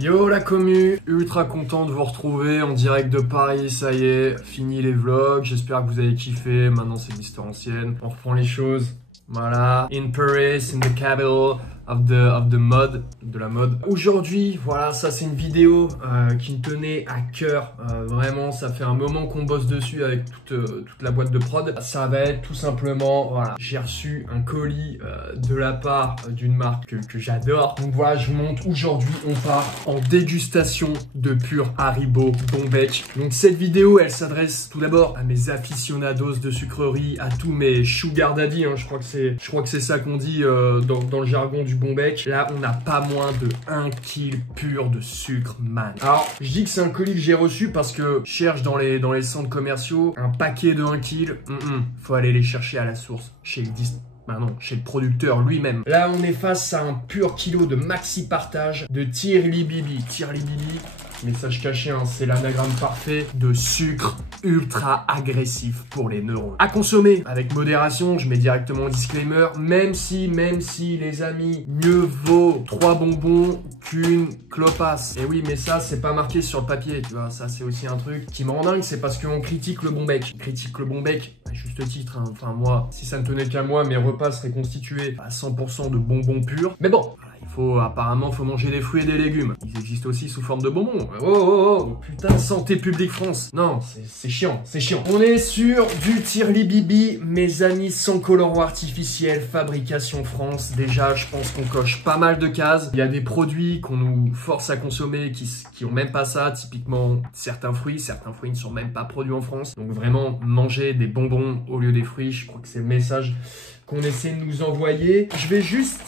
Yo la commu, ultra content de vous retrouver en direct de Paris, ça y est, fini les vlogs, j'espère que vous avez kiffé, maintenant c'est l'histoire ancienne, on reprend les choses, voilà, in Paris, in the capital of the mode, de la mode. Aujourd'hui, voilà, ça c'est une vidéo qui me tenait à cœur, vraiment, ça fait un moment qu'on bosse dessus avec toute la boîte de prod. Ça va être tout simplement, voilà, j'ai reçu un colis de la part d'une marque que j'adore. Donc voilà, je vous montre, aujourd'hui on part en dégustation de pur Haribo Bombec. Donc cette vidéo, elle s'adresse tout d'abord à mes aficionados de sucrerie, à tous mes sugar daddy, hein, je crois que c'est ça qu'on dit dans le jargon du Bombec. Là, on n'a pas moins de 1 kg pur de sucre, man. Alors, je dis que c'est un colis que j'ai reçu parce que je cherche dans les centres commerciaux un paquet de 1 kg. Faut aller les chercher à la source, chez le producteur lui-même. Là, on est face à un pur kilo de maxi partage de Tirli Bibi. Tirli Bibi, message caché, hein, c'est l'anagramme parfait de sucre ultra agressif pour les neurones. À consommer avec modération, je mets directement un disclaimer, même si les amis, mieux vaut 3 bonbons qu'une clopasse. Et oui, mais ça, c'est pas marqué sur le papier, tu vois, ça c'est aussi un truc qui me rend dingue, c'est parce qu'on critique le Bombec. On critique le Bombec à juste titre, hein. Enfin moi, si ça ne tenait qu'à moi, mes repas seraient constitués à 100% de bonbons purs. Mais bon, apparemment, faut manger des fruits et des légumes. Ils existent aussi sous forme de bonbons. Oh, putain, Santé publique France. Non, c'est chiant, c'est chiant. On est sur du Tirli Bibi, mes amis, sans colorant artificiel, fabrication France. Déjà, je pense qu'on coche pas mal de cases. Il y a des produits qu'on nous force à consommer qui ont même pas ça. Typiquement, certains fruits ne sont même pas produits en France. Donc vraiment, manger des bonbons au lieu des fruits, je crois que c'est le message qu'on essaie de nous envoyer. Je vais juste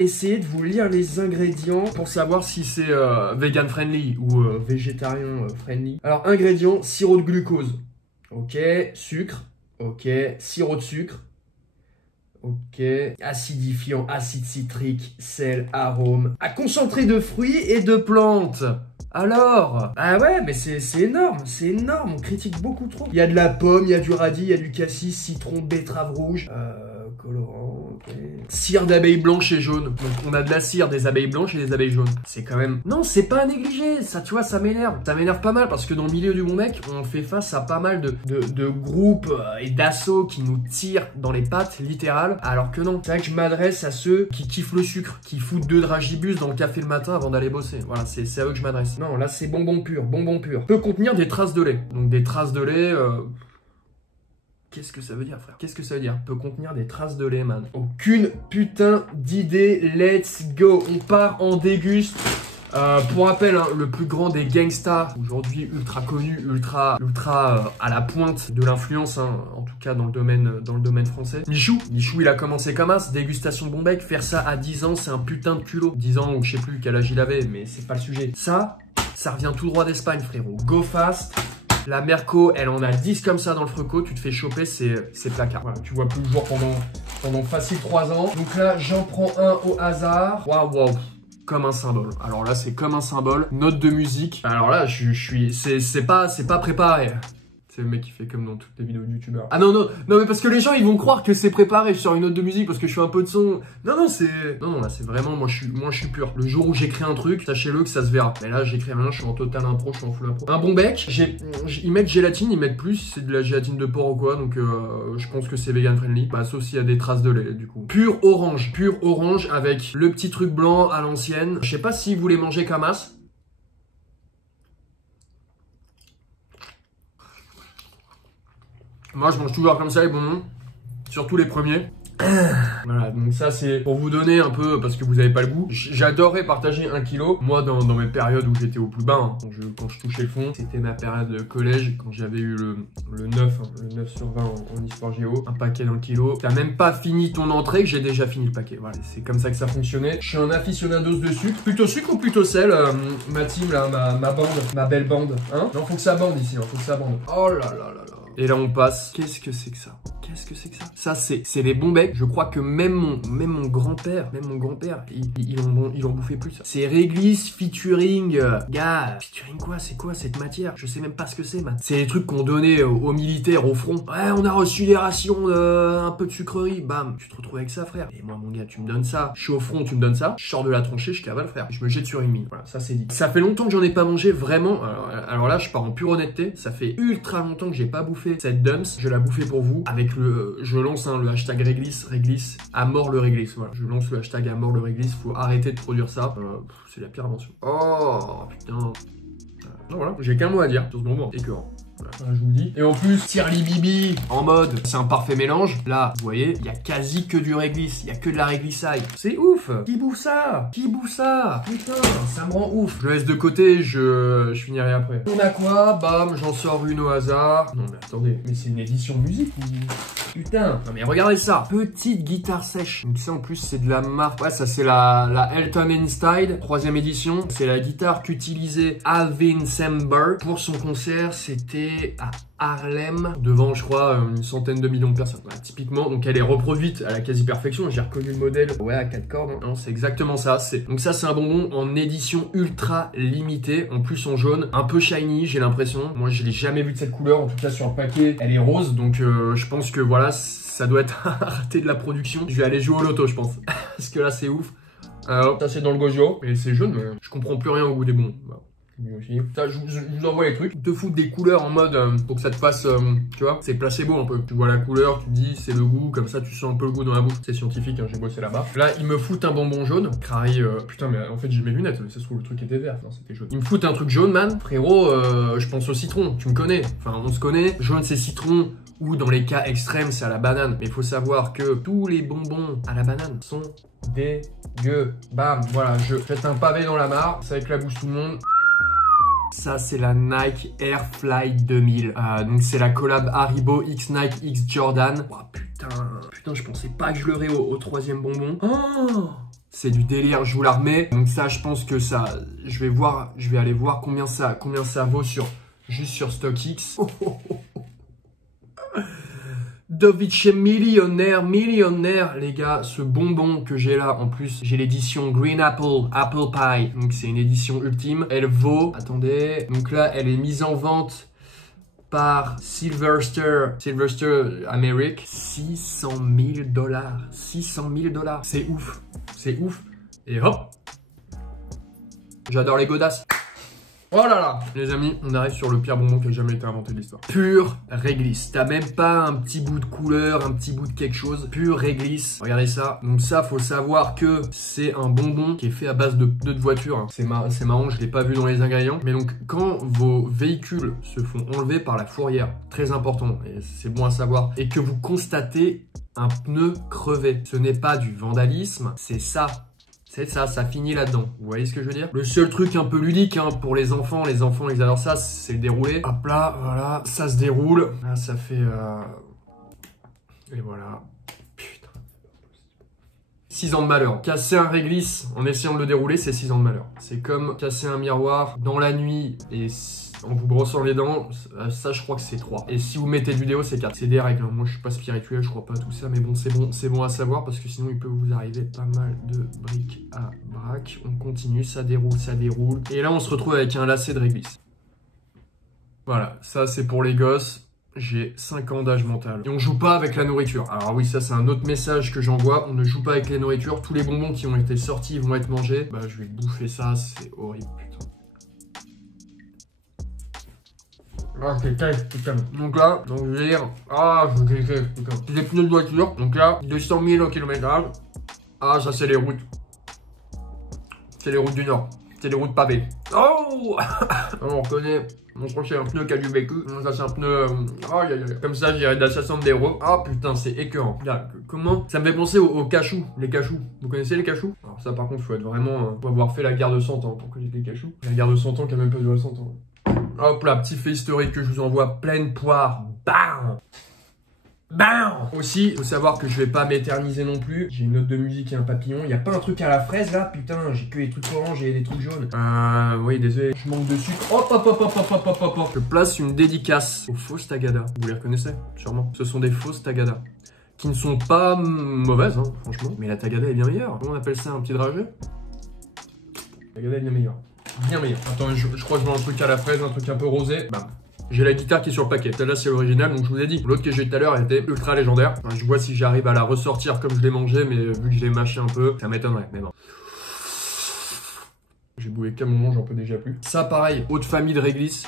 essayez de vous lire les ingrédients pour savoir si c'est vegan friendly ou végétarien friendly. Alors, ingrédients, sirop de glucose. Ok, sucre. Ok, sirop de sucre. Ok, acidifiant, acide citrique, sel, arôme. À concentré de fruits et de plantes. Alors, ah ouais, mais c'est énorme, on critique beaucoup trop. Il y a de la pomme, il y a du radis, il y a du cassis, citron, betterave rouge, colorant, ok. Cire d'abeilles blanches et jaunes. Donc on a de la cire des abeilles blanches et des abeilles jaunes. C'est quand même... Non, c'est pas à négliger, ça tu vois, ça m'énerve. Ça m'énerve pas mal parce que dans le milieu du Bombec, on fait face à pas mal de groupes et d'assauts qui nous tirent dans les pattes, littéral. Alors que non, c'est vrai que je m'adresse à ceux qui kiffent le sucre, qui foutent 2 dragibus dans le café le matin avant d'aller bosser. Voilà, c'est à eux que je m'adresse. Non, là c'est bonbon pur, bonbon pur. Peut contenir des traces de lait. Donc des traces de lait... Qu'est-ce que ça veut dire, frère? Qu'est-ce que ça veut dire? Peut contenir des traces de lait, man. Aucune putain d'idée. Let's go. On part en déguste. Pour rappel, hein, le plus grand des gangsters, aujourd'hui ultra connu, ultra à la pointe de l'influence, hein, en tout cas dans le domaine français. Michou, il a commencé comme as, dégustation Bombec, faire ça à 10 ans, c'est un putain de culot. 10 ans ou je sais plus quel âge il avait, mais c'est pas le sujet. Ça revient tout droit d'Espagne, frérot. Go fast. La Merco, elle en a 10 comme ça dans le freco, tu te fais choper, c'est placard. Voilà, tu vois plus le jour pendant facile 3 ans. Donc là, j'en prends un au hasard. Waouh. Comme un symbole. Alors là, c'est comme un symbole. Note de musique. Alors là, c'est pas préparé. C'est le mec qui fait comme dans toutes les vidéos de youtubeurs. Ah non, mais parce que les gens, ils vont croire que c'est préparé. Je sors une note de musique parce que je fais un peu de son. Non, là, c'est vraiment, moi, je suis pur. Le jour où j'écris un truc, sachez-le que ça se verra. Mais là, j'écris rien, je suis en total impro, je suis en full impro. Un Bombec, ils mettent gélatine, ils mettent plus, c'est de la gélatine de porc ou quoi, donc je pense que c'est vegan friendly. Bah, sauf s'il y a des traces de lait, du coup. Pur orange avec le petit truc blanc à l'ancienne. Je sais pas si vous les mangez comme as. Moi, je mange toujours comme ça les bonbons, surtout les premiers. Voilà, donc ça c'est pour vous donner un peu, parce que vous avez pas le goût. J'adorerais partager 1 kg. Moi, dans mes périodes où j'étais au plus bas, hein, quand je touchais le fond, c'était ma période de collège, quand j'avais eu le 9, hein, le 9 sur 20 en histoire géo, un paquet d'1 kg. T'as même pas fini ton entrée que j'ai déjà fini le paquet. Voilà, c'est comme ça que ça fonctionnait. Je suis un aficionados de sucre. Plutôt sucre ou plutôt sel, ma team là, ma bande, ma belle bande, hein. Non, faut que ça bande ici, hein, faut que ça bande. Oh là là là là. Et là, on passe. Qu'est-ce que c'est que ça? Qu'est-ce que c'est que ça? Ça, c'est les bons becs. Je crois que même mon grand-père, ils ont bouffé plus, ça. C'est réglisse featuring, gars, featuring quoi? C'est quoi cette matière? Je sais même pas ce que c'est, man. C'est les trucs qu'on donnait aux militaires au front. Ouais, on a reçu des rations un peu de sucrerie. Bam, tu te retrouves avec ça, frère. Et moi, mon gars, tu me donnes ça. Je suis au front, tu me donnes ça. Je sors de la tranchée, je cavale, frère. Je me jette sur une mine. Voilà, ça c'est dit. Ça fait longtemps que j'en ai pas mangé, vraiment. Alors là, je pars en pure honnêteté. Ça fait ultra longtemps que j'ai pas bouffé cette dumps. Je la bouffais pour vous avec je lance le hashtag réglisse, à mort le réglisse. Voilà, je lance le hashtag à mort le réglisse. Faut arrêter de produire ça. C'est la pire invention. Oh putain. Non, voilà, j'ai qu'un mot à dire sur ce moment. Écœurant. Voilà, je vous le dis. Et en plus, Tirli Bibi en mode c'est un parfait mélange. Là, vous voyez, il y a quasi que du réglisse. Il y a que de la réglissaille. C'est ouf. Qui bouffe ça? Qui bouffe ça? Putain, ça me rend ouf. Je le laisse de côté, je finirai après. On a quoi? Bam, j'en sors une au hasard. Non mais attendez, mais c'est une édition musique ou... Putain. Non mais regardez ça. Petite guitare sèche. Donc ça en plus c'est de la marque. Ouais, ça c'est la Elton Instyle, 3e édition. C'est la guitare qu'utilisait Alvin Sember pour son concert. C'était à Harlem, devant je crois une centaine de millions de personnes. Voilà, typiquement, donc elle est reproduite à la quasi-perfection. J'ai reconnu le modèle, ouais, à 4 cordes. Non, c'est exactement ça. Donc ça c'est un bonbon en édition ultra limitée, en plus en jaune, un peu shiny, j'ai l'impression. Moi je l'ai jamais vu de cette couleur, en tout cas sur le paquet, elle est rose, donc je pense que voilà, ça doit être un raté de la production. Je vais aller jouer au loto, je pense, parce que là c'est ouf. Alors, ça c'est dans le gojo, et c'est jaune, mais je comprends plus rien au goût des bonbons. Voilà. Ça, je vous envoie les trucs. Te foutre des couleurs en mode pour que ça te fasse, tu vois, c'est placebo un peu. Tu vois la couleur, tu te dis c'est le goût, comme ça tu sens un peu le goût dans la bouche. C'est scientifique, hein, j'ai bossé là-bas. Là, ils me foutent un bonbon jaune. Crari, putain, mais en fait j'ai mes lunettes, mais ça se trouve le truc était vert. Non, c'était jaune. Ils me foutent un truc jaune, man. Frérot, je pense au citron. Tu me connais. Enfin, on se connaît. Jaune, c'est citron. Ou dans les cas extrêmes, c'est à la banane. Mais il faut savoir que tous les bonbons à la banane sont dégueux. Bam, voilà, je fais un pavé dans la mare. Ça éclabousse tout le monde. Ça, c'est la Nike Air Flight 2000. Donc, c'est la collab Haribo X Nike X Jordan. Oh, putain, je pensais pas que je l'aurais au 3e bonbon. Oh, c'est du délire, je vous la remets. Donc ça, je pense que ça, je vais aller voir combien ça vaut juste sur StockX. Oh, oh, oh. Dovice millionnaire, les gars, ce bonbon que j'ai là, en plus, j'ai l'édition Green Apple Pie, donc c'est une édition ultime, elle vaut, attendez, donc là, elle est mise en vente par Sylvester Americ, $600 000, c'est ouf, et hop, j'adore les godasses. Oh là là, les amis, on arrive sur le pire bonbon qui a jamais été inventé de l'histoire. Pure réglisse. T'as même pas un petit bout de couleur, un petit bout de quelque chose. Pure réglisse. Regardez ça. Donc ça, faut savoir que c'est un bonbon qui est fait à base de pneus de voiture. Hein. C'est marrant, je l'ai pas vu dans les ingrédients. Mais donc, quand vos véhicules se font enlever par la fourrière, très important, et c'est bon à savoir, et que vous constatez un pneu crevé, ce n'est pas du vandalisme, c'est ça. C'est ça finit là-dedans. Vous voyez ce que je veux dire? Le seul truc un peu ludique hein, pour les enfants ils adorent ça, c'est le déroulé. Hop là, voilà, ça se déroule. Là, ça fait... Et voilà. Putain. 6 ans de malheur. Casser un réglisse en essayant de le dérouler, c'est 6 ans de malheur. C'est comme casser un miroir dans la nuit et... en vous brossant les dents, ça je crois que c'est 3. Et si vous mettez du déo, c'est 4. C'est des règles, hein. Moi je suis pas spirituel, je crois pas à tout ça, mais bon c'est bon à savoir parce que sinon il peut vous arriver pas mal de bric à brac. On continue, ça déroule. Et là on se retrouve avec un lacet de réglisse. Voilà, ça c'est pour les gosses. J'ai 5 ans d'âge mental. Et on joue pas avec la nourriture. Alors oui, ça c'est un autre message que j'envoie. On ne joue pas avec les nourritures. Tous les bonbons qui ont été sortis vont être mangés. Bah je vais bouffer ça, c'est horrible, putain. Ah, putain. Donc là, je veux dire, putain. C'est des pneus de voiture. Donc là, 200 000 km/h. Ah, ça, c'est les routes. C'est les routes du Nord. C'est les routes pavées. Oh on reconnaît. Mon prochain, c'est un pneu qui a du vécu. Ça, c'est un pneu. Comme ça, j'irais de la 60 d'euros. Ah, putain, c'est écœurant. Comment? Ça me fait penser aux cachous. Les cachous. Vous connaissez les cachous? Alors, ça, par contre, faut être vraiment. Faut avoir fait la guerre de 100 ans pour connaître les cachous. La guerre de 100 ans qui a même pas duré 100 ans. Hop là, petit fait historique que je vous envoie, pleine poire, bam. Bam! Aussi, faut savoir que je vais pas m'éterniser non plus. J'ai une note de musique et un papillon. Y a pas un truc à la fraise là? Putain, j'ai que des trucs orange et des trucs jaunes. Oui, désolé, je manque de sucre. Hop, hop, hop, hop, hop, hop, hop, hop. Je place une dédicace aux fausses Tagada. Vous les reconnaissez? Sûrement. Ce sont des fausses Tagada. Qui ne sont pas mauvaises, hein, franchement. Mais la Tagada est bien meilleure. Comment on appelle ça, un petit dragé? Tagada est bien meilleure. Bien meilleure. Attends, je crois que je vois un truc à la fraise, un truc un peu rosé. Bam. J'ai la guitare qui est sur le paquet. Celle-là, c'est l'original, donc je vous ai dit. L'autre que j'ai eu tout à l'heure était ultra légendaire. Enfin, je vois si j'arrive à la ressortir comme je l'ai mangé, mais vu que je l'ai mâché un peu, ça m'étonnerait. Mais bon. J'ai boué qu'à un moment, j'en peux déjà plus. Ça, pareil, haute famille de réglisse.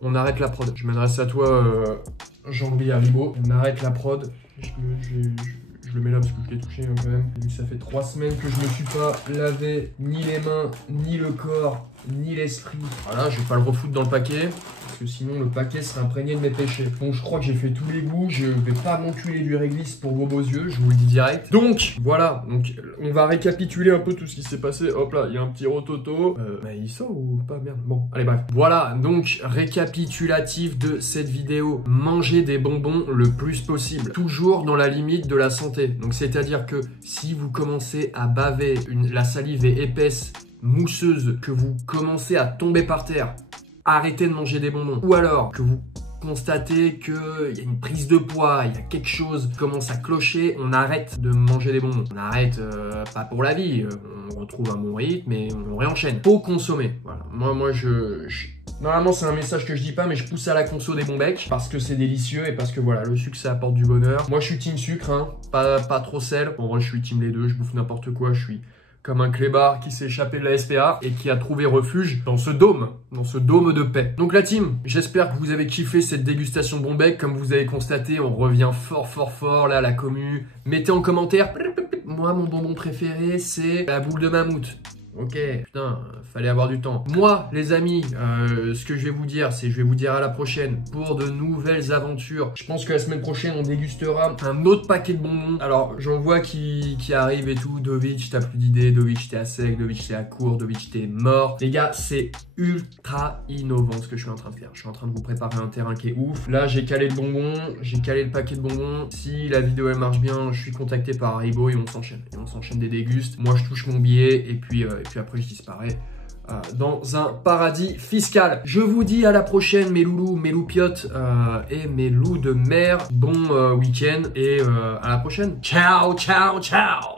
On arrête la prod. Je m'adresse à toi, Jean-Louis Haribo. On arrête la prod. Je le mets là parce que je l'ai touché quand même. Et ça fait 3 semaines que je me suis pas lavé ni les mains, ni le corps, ni l'esprit. Voilà, je vais pas le refoutre dans le paquet. Parce que sinon le paquet serait imprégné de mes péchés. Donc je crois que j'ai fait tous les goûts. Je vais pas m'enculer du réglisse pour vos beaux yeux, je vous le dis direct. Donc voilà, donc on va récapituler un peu tout ce qui s'est passé. Hop là, il y a un petit rototo. Il sort ou pas? Merde. Bon, allez bref. Voilà, donc récapitulatif de cette vidéo. Mangez des bonbons le plus possible. Toujours dans la limite de la santé. Donc c'est-à-dire que si vous commencez à baver, la salive est épaisse, mousseuse, que vous commencez à tomber par terre, arrêtez de manger des bonbons. Ou alors que vous constatez qu'il y a une prise de poids, il y a quelque chose qui commence à clocher, on arrête de manger des bonbons. On arrête, pas pour la vie, on retrouve un bon rythme et on réenchaîne. Faut consommer. Voilà. Moi normalement, c'est un message que je dis pas, mais je pousse à la conso des bons becs parce que c'est délicieux et parce que voilà, le sucre, ça apporte du bonheur. Moi, je suis team sucre, hein, pas trop sel. En vrai, je suis team les deux, je bouffe n'importe quoi, je suis comme un clébard qui s'est échappé de la SPA et qui a trouvé refuge dans ce dôme de paix. Donc la team, j'espère que vous avez kiffé cette dégustation bon bec. Comme vous avez constaté, on revient fort là, la commu. Mettez en commentaire. Moi, mon bonbon préféré, c'est la boule de mammouth. Ok, putain, fallait avoir du temps. Moi, les amis, ce que je vais vous dire, c'est je vais vous dire à la prochaine pour de nouvelles aventures. Je pense que la semaine prochaine, on dégustera un autre paquet de bonbons. Alors, j'en vois qui arrive et tout. Dovic, t'as plus d'idées. Dovic, t'es à sec. Dovic, t'es à court. Dovic, t'es mort. Les gars, c'est ultra innovant ce que je suis en train de faire. Je suis en train de vous préparer un terrain qui est ouf. Là, j'ai calé le bonbon. J'ai calé le paquet de bonbons. Si la vidéo, elle marche bien, je suis contacté par Haribo et on s'enchaîne. Et on s'enchaîne des dégustes. Moi, je touche mon billet et puis après, je disparais dans un paradis fiscal. Je vous dis à la prochaine, mes loulous, mes loupiottes et mes loups de mer. Bon week-end et à la prochaine. Ciao, ciao, ciao!